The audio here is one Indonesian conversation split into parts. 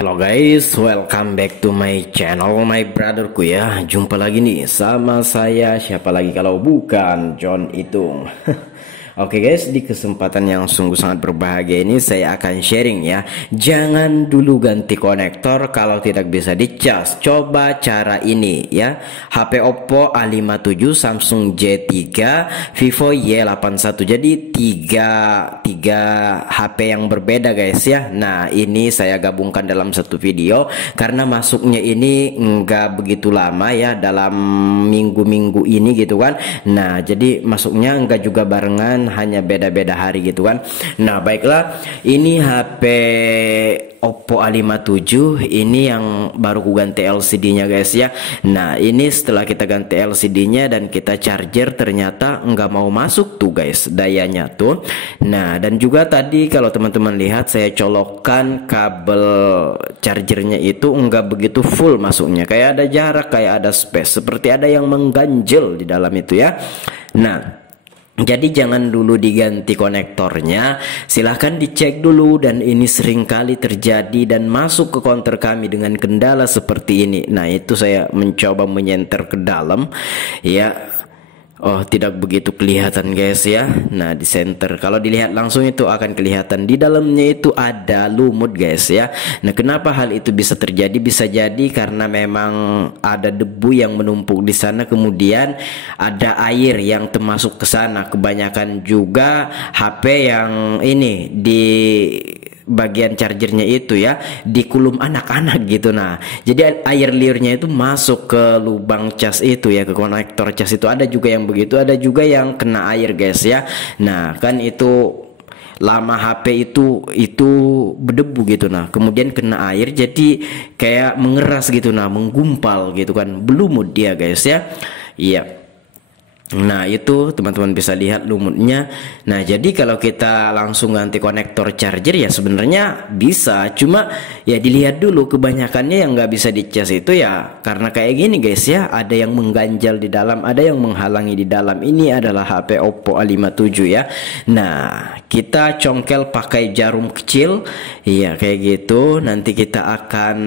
Hello guys, welcome back to my channel, my brotherku ya. Jumpa lagi nih sama saya, siapa lagi kalau bukan John Itung. Oke guys, di kesempatan yang sungguh sangat berbahagia ini saya akan sharing ya. Jangan dulu ganti konektor kalau tidak bisa dicas. Coba cara ini ya. HP Oppo A57, Samsung J3, Vivo Y81. Jadi tiga HP yang berbeda guys ya. Nah, ini saya gabungkan dalam satu video karena masuknya ini enggak begitu lama ya, dalam minggu-minggu ini gitu kan. Nah, jadi masuknya enggak juga barengan, hanya beda-beda hari gitu kan. Nah baiklah, ini HP Oppo A57 ini yang baru ku ganti LCD nya guys ya. Nah ini setelah kita ganti LCD nya dan kita charger, ternyata nggak mau masuk tuh guys dayanya tuh. Nah dan juga tadi kalau teman-teman lihat saya colokkan kabel chargernya itu nggak begitu full masuknya, kayak ada jarak, kayak ada space, seperti ada yang mengganjel di dalam itu ya. Nah jadi jangan dulu diganti konektornya, silahkan dicek dulu. Dan ini sering kali terjadi dan masuk ke counter kami dengan kendala seperti ini. Nah itu saya mencoba menyenter ke dalam ya. Oh tidak begitu kelihatan guys ya. Nah di center kalau dilihat langsung itu akan kelihatan di dalamnya itu ada lumut guys ya. Nah kenapa hal itu bisa terjadi? Bisa jadi karena memang ada debu yang menumpuk di sana, kemudian ada air yang termasuk ke sana. Kebanyakan juga HP yang ini di bagian chargernya itu ya di kulum anak-anak gitu. Nah jadi air liurnya itu masuk ke lubang cas itu ya, ke konektor cas itu. Ada juga yang begitu, ada juga yang kena air guys ya. Nah kan itu lama HP itu berdebu gitu. Nah kemudian kena air jadi kayak mengeras gitu, nah menggumpal gitu kan, berlumut dia guys ya. Iya. Nah itu teman-teman bisa lihat lumutnya. Nah jadi kalau kita langsung ganti konektor charger ya sebenarnya bisa, cuma ya dilihat dulu. Kebanyakannya yang nggak bisa dicas itu ya karena kayak gini guys ya, ada yang mengganjal di dalam, ada yang menghalangi di dalam. Ini adalah HP Oppo A57 ya. Nah kita congkel pakai jarum kecil ya kayak gitu. Nanti kita akan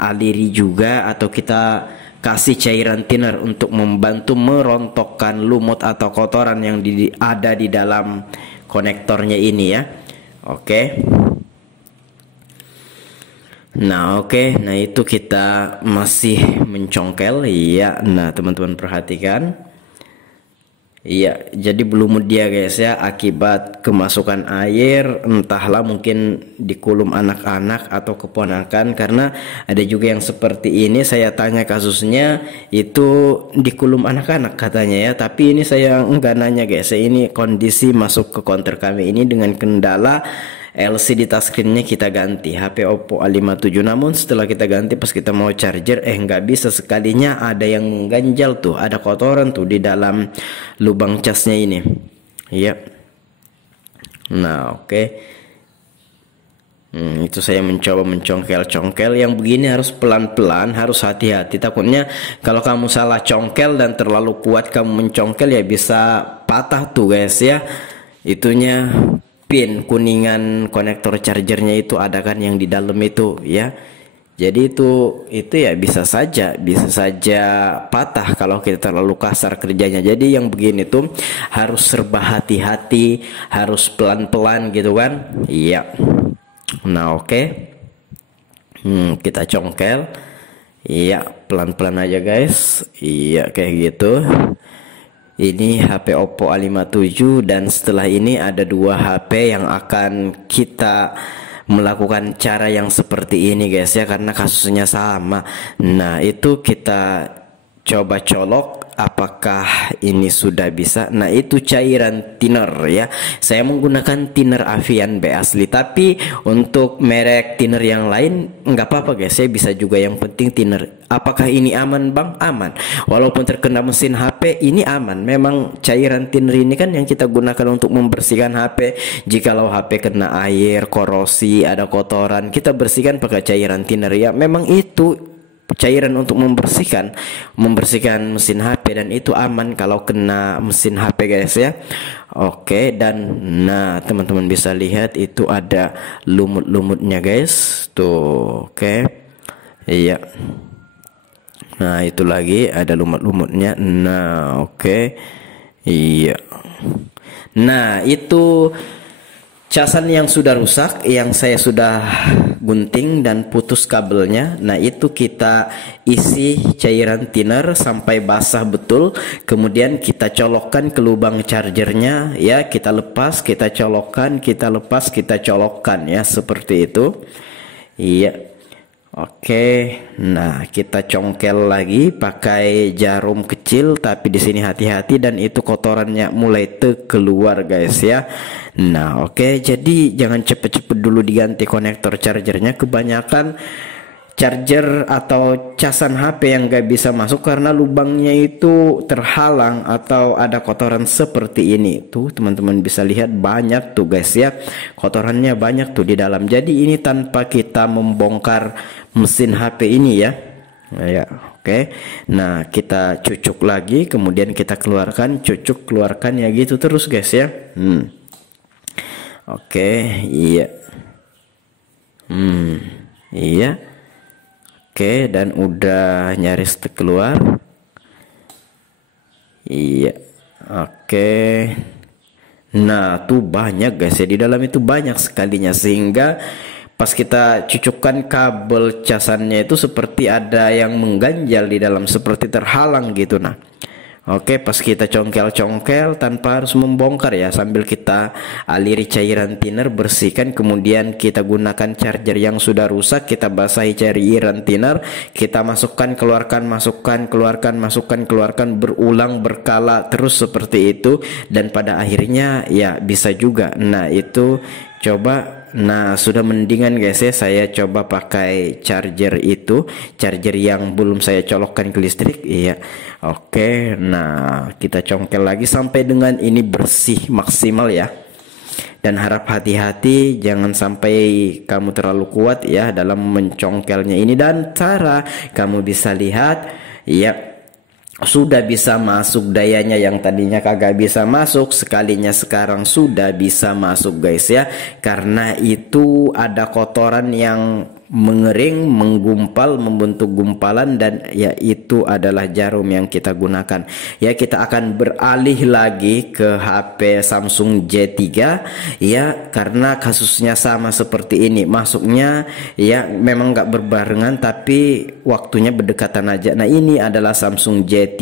aliri juga atau kita kasih cairan thinner untuk membantu merontokkan lumut atau kotoran yang ada di dalam konektornya ini ya. Oke. Nah nah itu kita masih mencongkel ya. Nah teman-teman perhatikan. Iya, jadi berlumut dia guys ya akibat kemasukan air, entahlah mungkin di kulum anak-anak atau keponakan. Karena ada juga yang seperti ini, saya tanya kasusnya itu di kulum anak-anak katanya ya, tapi ini saya enggak nanya guys. Ini kondisi masuk ke counter kami ini dengan kendala LCD touchscreen-nya kita ganti HP Oppo A57. Namun setelah kita ganti pas kita mau charger nggak bisa, sekalinya ada yang mengganjal tuh, ada kotoran tuh di dalam lubang casnya ini ya. Nah oke. Itu saya mencoba mencongkel-congkel. Yang begini harus pelan-pelan, harus hati-hati. Takutnya kalau kamu salah congkel dan terlalu kuat kamu mencongkel ya bisa patah tuh guys ya. Itunya pin kuningan konektor chargernya itu ada kan yang di dalam itu ya. Jadi itu ya bisa saja patah kalau kita terlalu kasar kerjanya. Jadi yang begini tuh harus serba hati-hati, harus pelan-pelan gitu kan. Iya. Nah oke. Kita congkel. Iya, pelan-pelan aja guys. Iya kayak gitu. Ini HP Oppo A57 dan setelah ini ada dua HP yang akan kita melakukan cara yang seperti ini guys ya, karena kasusnya sama. Nah itu kita coba colok apakah ini sudah bisa. Nah itu cairan thinner ya, saya menggunakan thinner Avian B asli, tapi untuk merek thinner yang lain nggak apa-apa guys, saya bisa juga, yang penting thinner. Apakah ini aman bang? Aman, walaupun terkena mesin HP ini aman. Memang cairan thinner ini kan yang kita gunakan untuk membersihkan HP. Jikalau HP kena air, korosi, ada kotoran, kita bersihkan pakai cairan thinner ya. Memang itu cairan untuk membersihkan mesin HP HP dan itu aman kalau kena mesin HP guys ya. Oke, dan nah teman-teman bisa lihat itu ada lumut-lumutnya guys tuh. Oke, iya, nah itu lagi ada lumut-lumutnya. Nah oke, iya, nah itu casan yang sudah rusak, yang saya sudah gunting dan putus kabelnya. Nah itu kita isi cairan thinner sampai basah betul, kemudian kita colokkan ke lubang chargernya ya, kita lepas, kita colokkan, kita lepas, kita colokkan ya, seperti itu. Iya. Oke, nah kita congkel lagi pakai jarum kecil, tapi di sini hati-hati dan itu kotorannya mulai keluar guys ya. Nah oke, jadi jangan cepet-cepet dulu diganti konektor chargernya. Kebanyakan charger atau casan HP yang gak bisa masuk karena lubangnya itu terhalang atau ada kotoran seperti ini tuh, teman-teman bisa lihat banyak tuh guys ya, kotorannya banyak tuh di dalam. Jadi ini tanpa kita membongkar mesin HP ini ya. Nah, ya oke, nah kita cucuk lagi, kemudian kita keluarkan, cucuk, keluarkan ya, gitu terus guys ya. Oke, iya, iya. Oke, dan udah nyaris keluar. Iya. Oke. Nah, tuh banyak guys ya, di dalam itu banyak sekalinya, sehingga pas kita cucukkan kabel casannya itu seperti ada yang mengganjal di dalam, seperti terhalang gitu. Nah, oke, pas kita congkel-congkel tanpa harus membongkar ya, sambil kita aliri cairan thinner, bersihkan, kemudian kita gunakan charger yang sudah rusak, kita basahi cairan thinner, kita masukkan, keluarkan, masukkan, keluarkan, masukkan, keluarkan, berulang berkala terus seperti itu, dan pada akhirnya ya bisa juga. Nah itu coba. Nah sudah mendingan guys ya, saya coba pakai charger itu, charger yang belum saya colokkan ke listrik. Iya. Oke, nah kita congkel lagi sampai dengan ini bersih maksimal ya. Dan harap hati-hati, jangan sampai kamu terlalu kuat ya dalam mencongkelnya ini. Dan cara kamu bisa lihat ya, sudah bisa masuk dayanya, yang tadinya kagak bisa masuk, sekalinya sekarang sudah bisa masuk guys ya. Karena itu ada kotoran yang mengering, menggumpal, membentuk gumpalan, dan ya itu adalah jarum yang kita gunakan. Ya kita akan beralih lagi ke HP Samsung J3 ya, karena kasusnya sama seperti ini, masuknya ya memang nggak berbarengan tapi waktunya berdekatan aja. Nah ini adalah Samsung J3.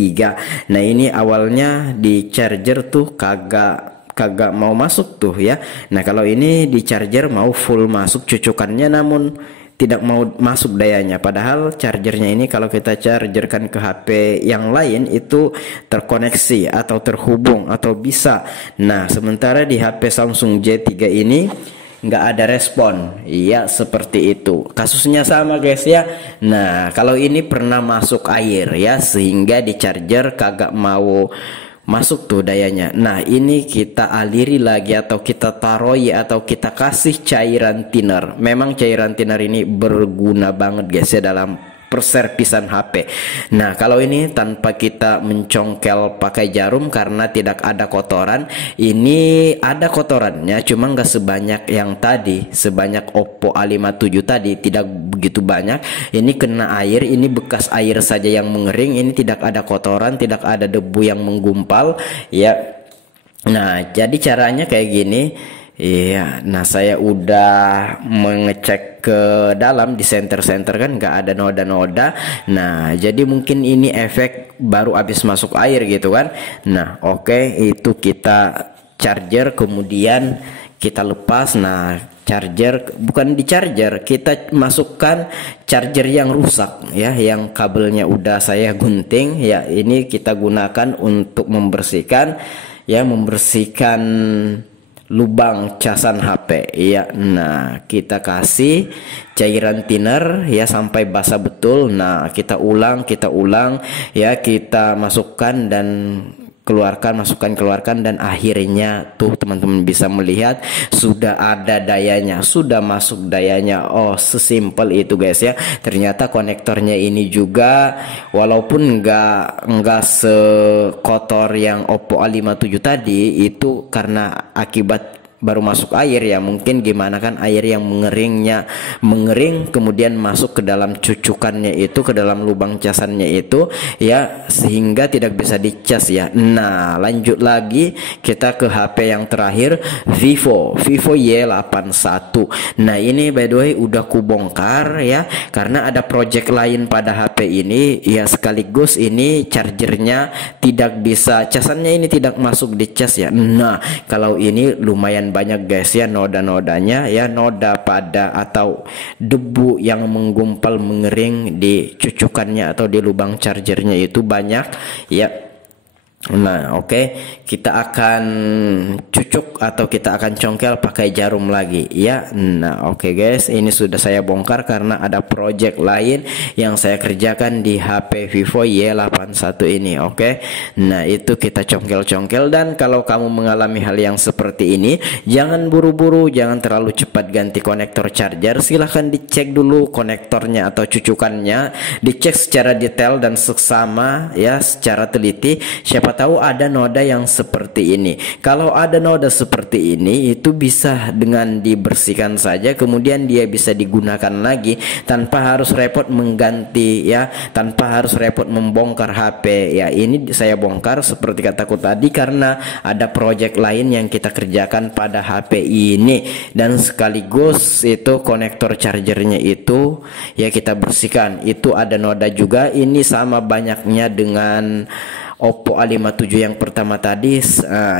Nah ini awalnya di charger tuh kagak mau masuk tuh ya. Nah kalau ini di charger mau full masuk cucukannya, namun tidak mau masuk dayanya. Padahal chargernya ini kalau kita chargerkan ke HP yang lain itu terkoneksi atau terhubung atau bisa. Nah sementara di HP Samsung J3 ini nggak ada respon. Iya seperti itu, kasusnya sama guys ya. Nah kalau ini pernah masuk air ya, sehingga di charger kagak mau masuk tuh dayanya. Nah ini kita aliri lagi atau kita taroi atau kita kasih cairan thinner. Memang cairan thinner ini berguna banget guys ya dalam perservisan HP. Nah kalau ini tanpa kita mencongkel pakai jarum karena tidak ada kotoran. Ini ada kotorannya, cuma nggak sebanyak yang tadi, sebanyak Oppo A57 tadi, tidak begitu banyak. Ini kena air, ini bekas air saja yang mengering, ini tidak ada kotoran, tidak ada debu yang menggumpal ya. Nah jadi caranya kayak gini. Iya, nah saya udah mengecek ke dalam di center-center kan nggak ada noda-noda. Nah jadi mungkin ini efek baru habis masuk air gitu kan. Nah oke, itu kita charger kemudian kita lepas. Nah charger bukan di charger, kita masukkan charger yang rusak ya, yang kabelnya udah saya gunting ya. Ini kita gunakan untuk membersihkan ya, membersihkan lubang casan HP ya. Nah kita kasih cairan thinner ya sampai basah betul. Nah kita ulang ya, kita masukkan dan keluarkan, masukkan, keluarkan, dan akhirnya tuh teman-teman bisa melihat sudah ada dayanya, sudah masuk dayanya. Oh, sesimpel itu guys ya. Ternyata konektornya ini juga walaupun nggak sekotor yang Oppo A57 tadi, itu karena akibat baru masuk air ya, mungkin gimana kan air yang mengering kemudian masuk ke dalam cucukannya itu, ke dalam lubang casannya itu ya, sehingga tidak bisa dicas ya. Nah, lanjut lagi kita ke HP yang terakhir, Vivo Y81. Nah, ini by the way udah kubongkar ya, karena ada project lain pada HP ini ya, sekaligus ini chargernya tidak bisa, casannya ini tidak masuk di cas ya. Nah, kalau ini lumayan banyak guys ya noda-nodanya ya, noda pada atau debu yang menggumpal mengering di cucukannya atau di lubang chargernya itu banyak ya. Nah, oke, kita akan cucuk atau kita akan congkel pakai jarum lagi ya. Nah, oke guys, ini sudah saya bongkar karena ada project lain yang saya kerjakan di HP Vivo Y81 ini. Oke, nah itu kita congkel-congkel. Dan kalau kamu mengalami hal yang seperti ini, jangan buru-buru, jangan terlalu cepat ganti konektor charger. Silahkan dicek dulu konektornya atau cucukannya, dicek secara detail dan seksama ya, secara teliti. Siapa tahu ada noda yang seperti ini. Kalau ada noda seperti ini, itu bisa dengan dibersihkan saja, kemudian dia bisa digunakan lagi tanpa harus repot mengganti ya, tanpa harus repot membongkar HP ya. Ini saya bongkar seperti kataku tadi karena ada project lain yang kita kerjakan pada HP ini, dan sekaligus itu konektor chargernya itu ya kita bersihkan. Itu ada noda juga, ini sama banyaknya dengan Oppo A57 yang pertama tadi.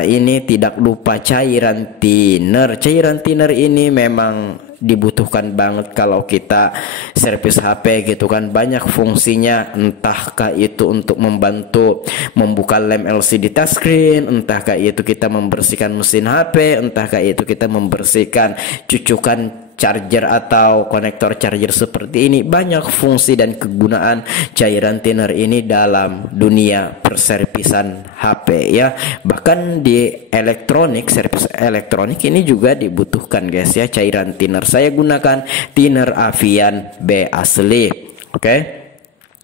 Ini tidak lupa cairan thinner. Cairan thinner ini memang dibutuhkan banget kalau kita servis HP gitu kan. Banyak fungsinya, entahkah itu untuk membantu membuka lem LCD touchscreen, entahkah itu kita membersihkan mesin HP, entahkah itu kita membersihkan cucukan charger atau konektor charger seperti ini. Banyak fungsi dan kegunaan cairan thinner ini dalam dunia perservisan HP ya. Bahkan di elektronik, servis elektronik ini juga dibutuhkan guys ya, cairan thinner. Saya gunakan thinner Avian B asli. Oke.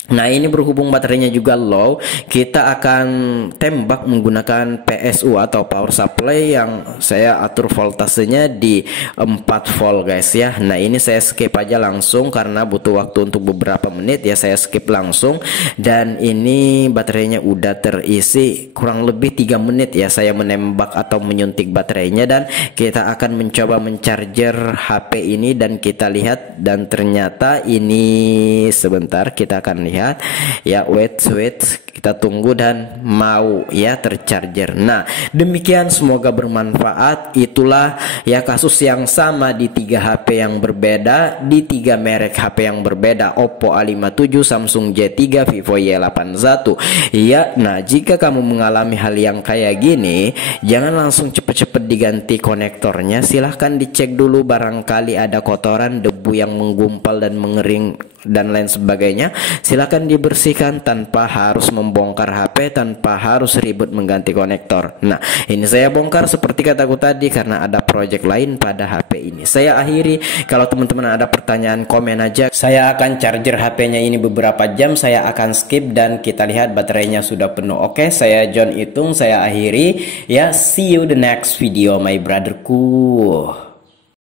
Nah, ini berhubung baterainya juga low, kita akan tembak menggunakan PSU atau power supply yang saya atur voltasenya di 4 volt guys ya. Nah, ini saya skip aja langsung karena butuh waktu untuk beberapa menit ya, saya skip langsung. Dan ini baterainya udah terisi kurang lebih 3 menit ya, saya menembak atau menyuntik baterainya, dan kita akan mencoba mencharger HP ini. Dan kita lihat, dan ternyata ini sebentar kita akan lihat ya, wait, kita tunggu dan mau ya tercharger. Nah, demikian, semoga bermanfaat. Itulah ya kasus yang sama di 3 HP yang berbeda, di 3 merek HP yang berbeda, Oppo A57, Samsung J3, Vivo Y81 ya. Nah, jika kamu mengalami hal yang kayak gini, jangan langsung cepet-cepet diganti konektornya. Silahkan dicek dulu, barangkali ada kotoran, debu yang menggumpal dan mengering dan lain sebagainya. Silakan dibersihkan tanpa harus membongkar HP, tanpa harus ribet mengganti konektor. Nah, ini saya bongkar seperti kataku tadi karena ada project lain pada HP ini. Saya akhiri. Kalau teman-teman ada pertanyaan, komen aja. Saya akan charger HP-nya ini beberapa jam, saya akan skip dan kita lihat baterainya sudah penuh. Oke, saya John Itung, saya akhiri ya. See you the next video my brotherku.